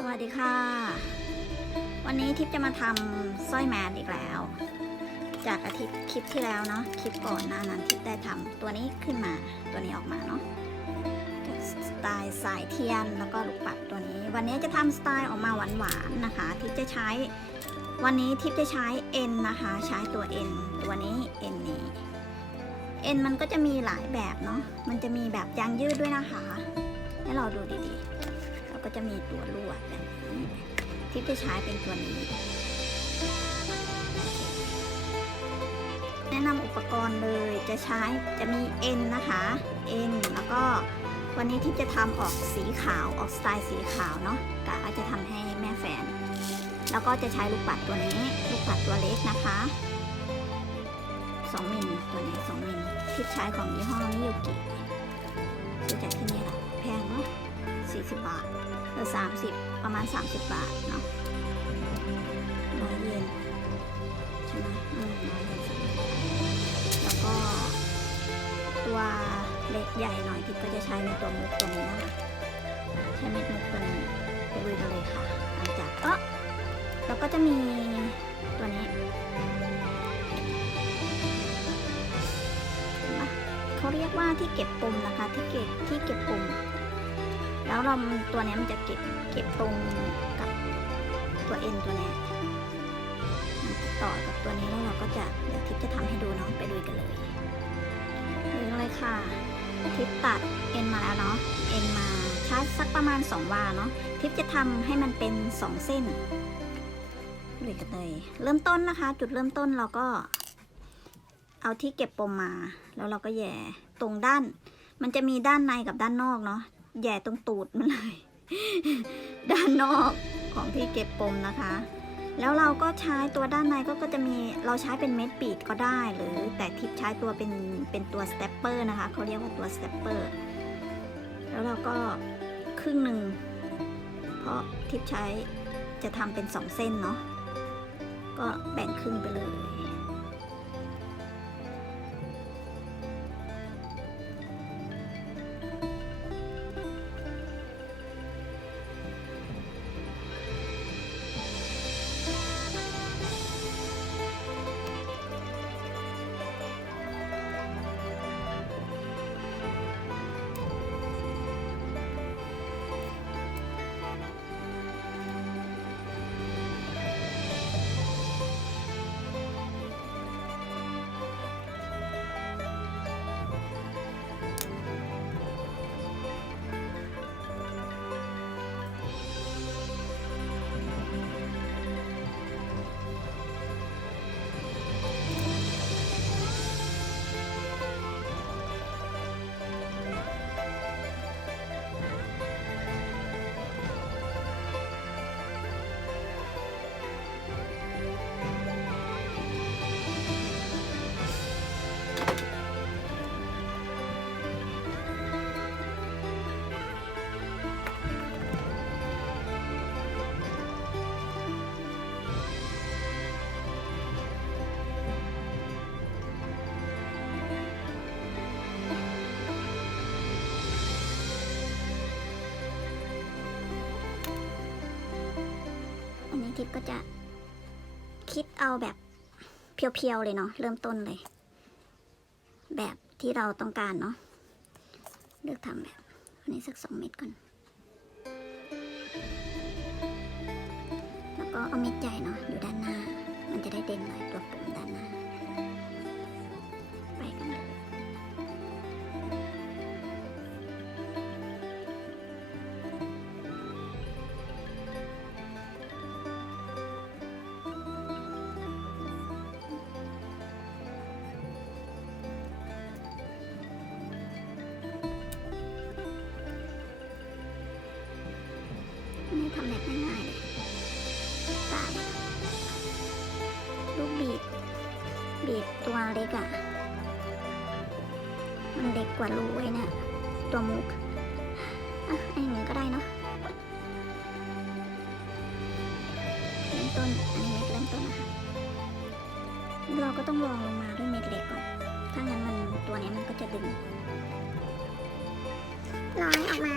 สวัสดีค่ะ วันนี้ทิพจะมาทำสร้อยแมสอีกแล้ว จากอาทิตย์คลิปที่แล้วเนาะคลิปก่อนหน้านั้นทิพได้ทำตัวนี้ขึ้นมาตัวนี้ออกมาเนาะสไตล์สายเทียนแล้วก็ลูกปัดตัวนี้ วันนี้จะทำสไตล์ออกมาหวานๆนะคะ ทิพจะใช้ วันนี้ทิพจะใช้เอ็นนะคะ ใช้ตัวเอ็นตัวนี้เอ็นนี้เอ็นมันก็จะมีหลายแบบเนาะมันจะมีแบบยางยืดด้วยนะคะ ให้เราดูดีๆ ก็จะมีตัวลวดแบบนี้ที่จะใช้เป็นตัวนี้ แนะนำอุปกรณ์เลยจะใช้จะมีเอ็นนะคะเอ็นแล้วก็วันนี้ที่จะทำออกสีขาวออกสไตล์สีขาวเนาะกะว่าจะทำให้แม่แฟน แล้วก็จะใช้ลูกปัดตัวนี้ ลูกปัดตัวเล็กนะคะ2มิลตัวนี้2มิลที่ใช้ของยี่ห้อมิยกิซื้อจากที่นี่แหละแพงเนาะ40 บาท รือ 30 ประมาณ 30 บาทเนาะร้อยเยนใช่ไหมอืมร้อยเยนสามสิบบาทแล้วก็ตัวเล็กใหญ่หน่อยที่ก็จะใช้ในตัวมุกตัวนี้นะคะใช้เม็ดมุกตัวนี้ไปลุยกันเลยค่ะ หลังจากเออแล้วก็จะมีตัวนี้เขาเรียกว่าที่เก็บปุ่มนะคะที่เก็บที่เก็บปุ่ม แล้วเราตัวนี้มันจะเก็บเก็บตรงกับตัวเอ็นตัวนี้ต่อกับตัวนี้แล้วเราก็จะเดี๋ยวทิพย์จะทำให้ดูเนาะไปดูกันเลยดูเลยค่ะ ทิพย์ตัดเอ็นมาแล้วเนาะเอ็นมาใช้สักประมาณ 2 วาเนาะทิพย์จะทำให้มันเป็น 2 เส้นดูกันเลย เริ่มต้นนะคะ จุดเริ่มต้นเราก็ เอาที่เก็บปมมา แล้วเราก็แย่ตรงด้าน มันจะมีด้านในกับด้านนอกเนาะ แย่ตรงตูดมันเลย ด้านนอกของที่เก็บปมนะคะ แล้วเราก็ใช้ตัวด้านในก็ก็จะมีเราใช้เป็นเม็ดปีดก็ได้ หรือแต่ทิปใช้ตัวเป็นเป็นตัวสเตปเปอร์นะคะเขาเรียกว่าตัวสเตปเปอร์แล้วเราก็ครึ่งหนึ่งเพราะทิปใช้จะทำเป็นสองเส้นเนาะก็แบ่งครึ่งไปเลย ทิพย์ก็จะคิดเอาแบบเพียวๆเลยเนาะเริ่มต้นเลย แบบที่เราต้องการเนาะเลือกทำแบบอันนี้สักสองเม็ดก่อน แล้วก็เอาเม็ดใหญ่เนาะอยู่ด้านหน้า มันจะได้เด่นหน่อยตัวปุ่ม แบบง่ายๆเลยตายลูกบีดบีดตัวเล็กอะ่ะ มันเล็กกว่ารูไว้เนี่ยตัวมุกอะอันนี้ก็ได้เนาะเริ่มต้นอันนี้เม็ดเริ่มต้นนะคะเราก็ต้องลองลงมาด้วยเม็ดเล็กก่อน ถ้างั้นมันตัวนี้มันก็จะดึงร้อยออกมา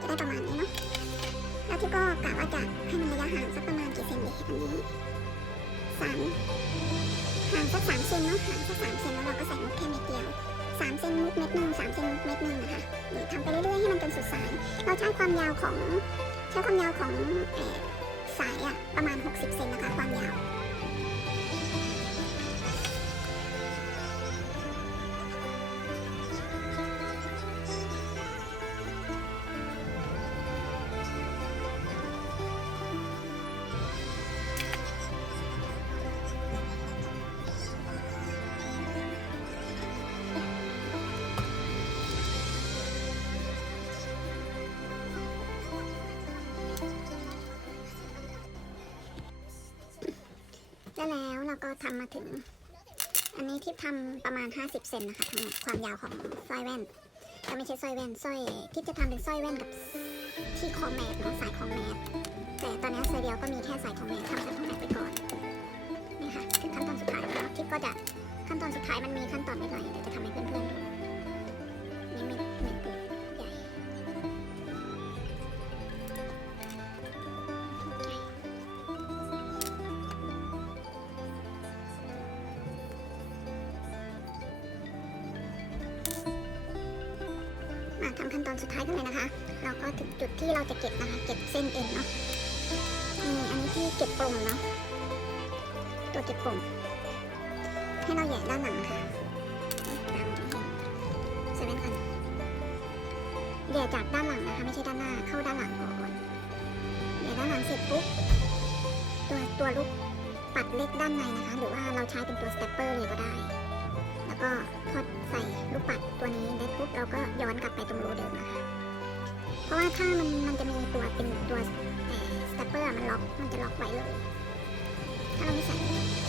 จะได้ประมาณนี้เนาะ ที่ก็กะว่าจะให้มันระยะห่างสักประมาณกี่เซนดีอันนี้สามห่างสักสามเซนเนาะห่างสักสามเซนแล้วเราก็ใส่มุกแค่เม็ดเดียวสามเซนมุกเม็ดหนึ่งสามเซนมุกเม็ดหนึ่งนะคะนี่ทำไปเรื่อยๆให้มันจนสุดสายเราใช้ความยาวของใช้ความยาวของสายอะประมาณ 60 เซนนะคะความยาว เราก็ทำมาถึง อันนี้ที่ทำประมาณ 50 เซนนะคะทั้งหมดความยาวของสร้อยแว่นก็ไม่ใช่สร้อยแว่นสร้อยที่จะทำเป็นสร้อยแว่นกับที่คอแมสเนาะสายคอแมสแต่ตอนนี้สายเดียวก็มีแค่สายคอแมสทำสายคอแมสไปก่อนนี่ค่ะคือขั้นตอนสุดท้ายแล้วเนาะที่ก็จะขั้นตอนสุดท้ายมันมีขั้นตอนไม่ไรเดี๋ยวจะทำให้เพื่อนๆดู ขั้นตอนสุดท้ายกันเลยนะคะ เราก็ถึงจุดที่เราจะเก็บนะคะ เก็บเส้นเอ็นเนาะนี่อันนี้ที่เก็บปลงเนาะตัวเก็บปลงให้เราแหย่ด้านหลังค่ะตามที่เห็นเซเว่นกันแหย่จากด้านหลังนะคะ ไม่ใช่ด้านหน้าเข้าด้านหลังก่อนแหย่ด้านหลังเสร็จปุ๊บตัวตัวลูกปัดเล็กด้านในนะคะ หรือว่าเราใช้เป็นตัวสเตปเปอร์เลยก็ได้ แล้วก็ พอใส่ลูกปัดตัวนี้ได้ปุ๊บเราก็ย้อนกลับไปตรงรูเดิมนะคะเพราะว่าถ้ามันมันจะมีตัวเป็นตัวสเตปเปอร์มันล็อกมันจะล็อกไว้เลย ถ้าเราไม่ใส่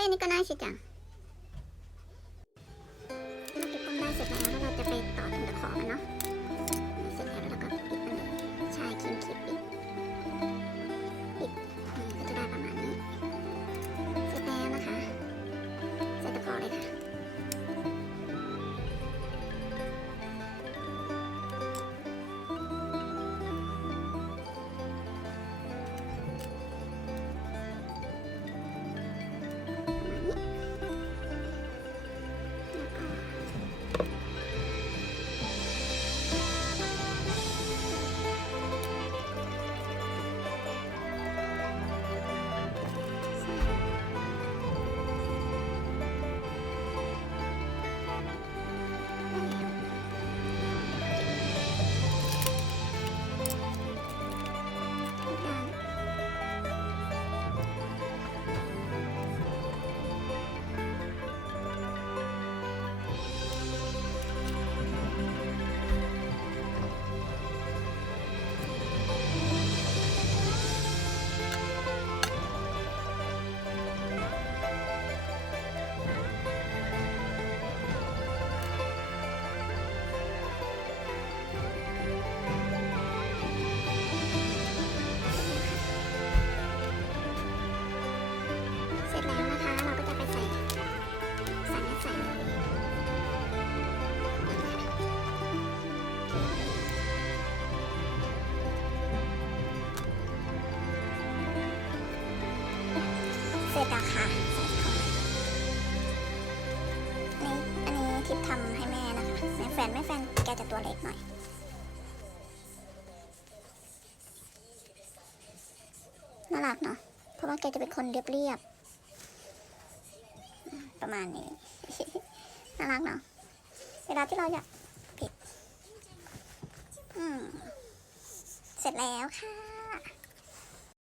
คุยอันนี้ก็น่าชิจัง เด็กหน่อยน่ารักเนาะเพราะว่าแกจะเป็นคนเรียบๆประมาณนี้ น่ารักเนาะเวลาที่เราอยากผิด อืม เสร็จแล้วค่ะ